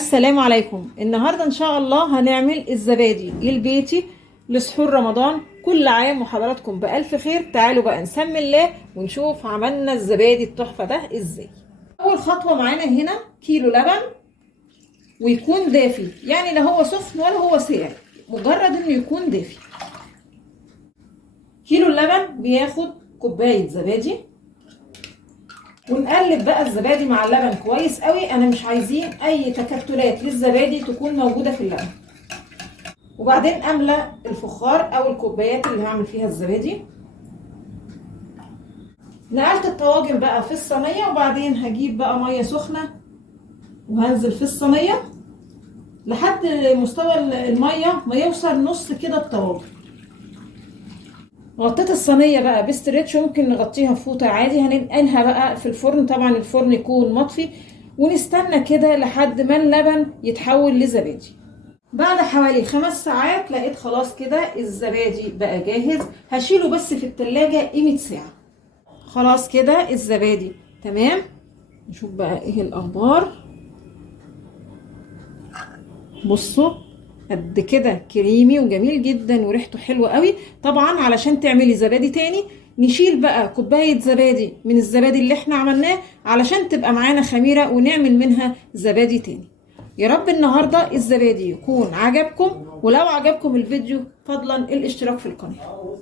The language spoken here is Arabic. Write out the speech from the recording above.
السلام عليكم. النهارده ان شاء الله هنعمل الزبادي البيتي لسحور رمضان. كل عام وحضراتكم بألف خير. تعالوا بقى نسمي الله ونشوف عملنا الزبادي التحفة ده ازاي. اول خطوة معانا هنا كيلو لبن، ويكون دافي، يعني لا هو سخن ولا هو ساقع، مجرد انه يكون دافي. كيلو اللبن بياخد كوباية زبادي، ونقلب بقى الزبادي مع اللبن كويس قوي. انا مش عايزين اي تكتلات للزبادي تكون موجوده في اللبن. وبعدين املى الفخار او الكوبايات اللي هعمل فيها الزبادي. نقلت الطواجن بقى في الصينيه، وبعدين هجيب بقى ميه سخنه وهنزل في الصينيه لحد مستوى الميه ما يوصل نص كده الطواجن. غطيت الصينيه بقى باسترتش، ممكن نغطيها بفوطه عادي. هننقلها بقى في الفرن، طبعا الفرن يكون مطفي، ونستنى كده لحد ما اللبن يتحول لزبادي. بعد حوالي 5 ساعات لقيت خلاص كده الزبادي بقى جاهز. هشيله بس في التلاجة قيمة ساعة. خلاص كده الزبادي تمام. نشوف بقى ايه الاخبار. بصوا قد كده كريمي وجميل جدا وريحته حلوه قوي. طبعا علشان تعملي زبادي تاني نشيل بقى كوبايه زبادي من الزبادي اللي احنا عملناه علشان تبقى معانا خميره ونعمل منها زبادي تاني. يا رب النهارده الزبادي يكون عجبكم، ولو عجبكم الفيديو فضلا الاشتراك في القناه.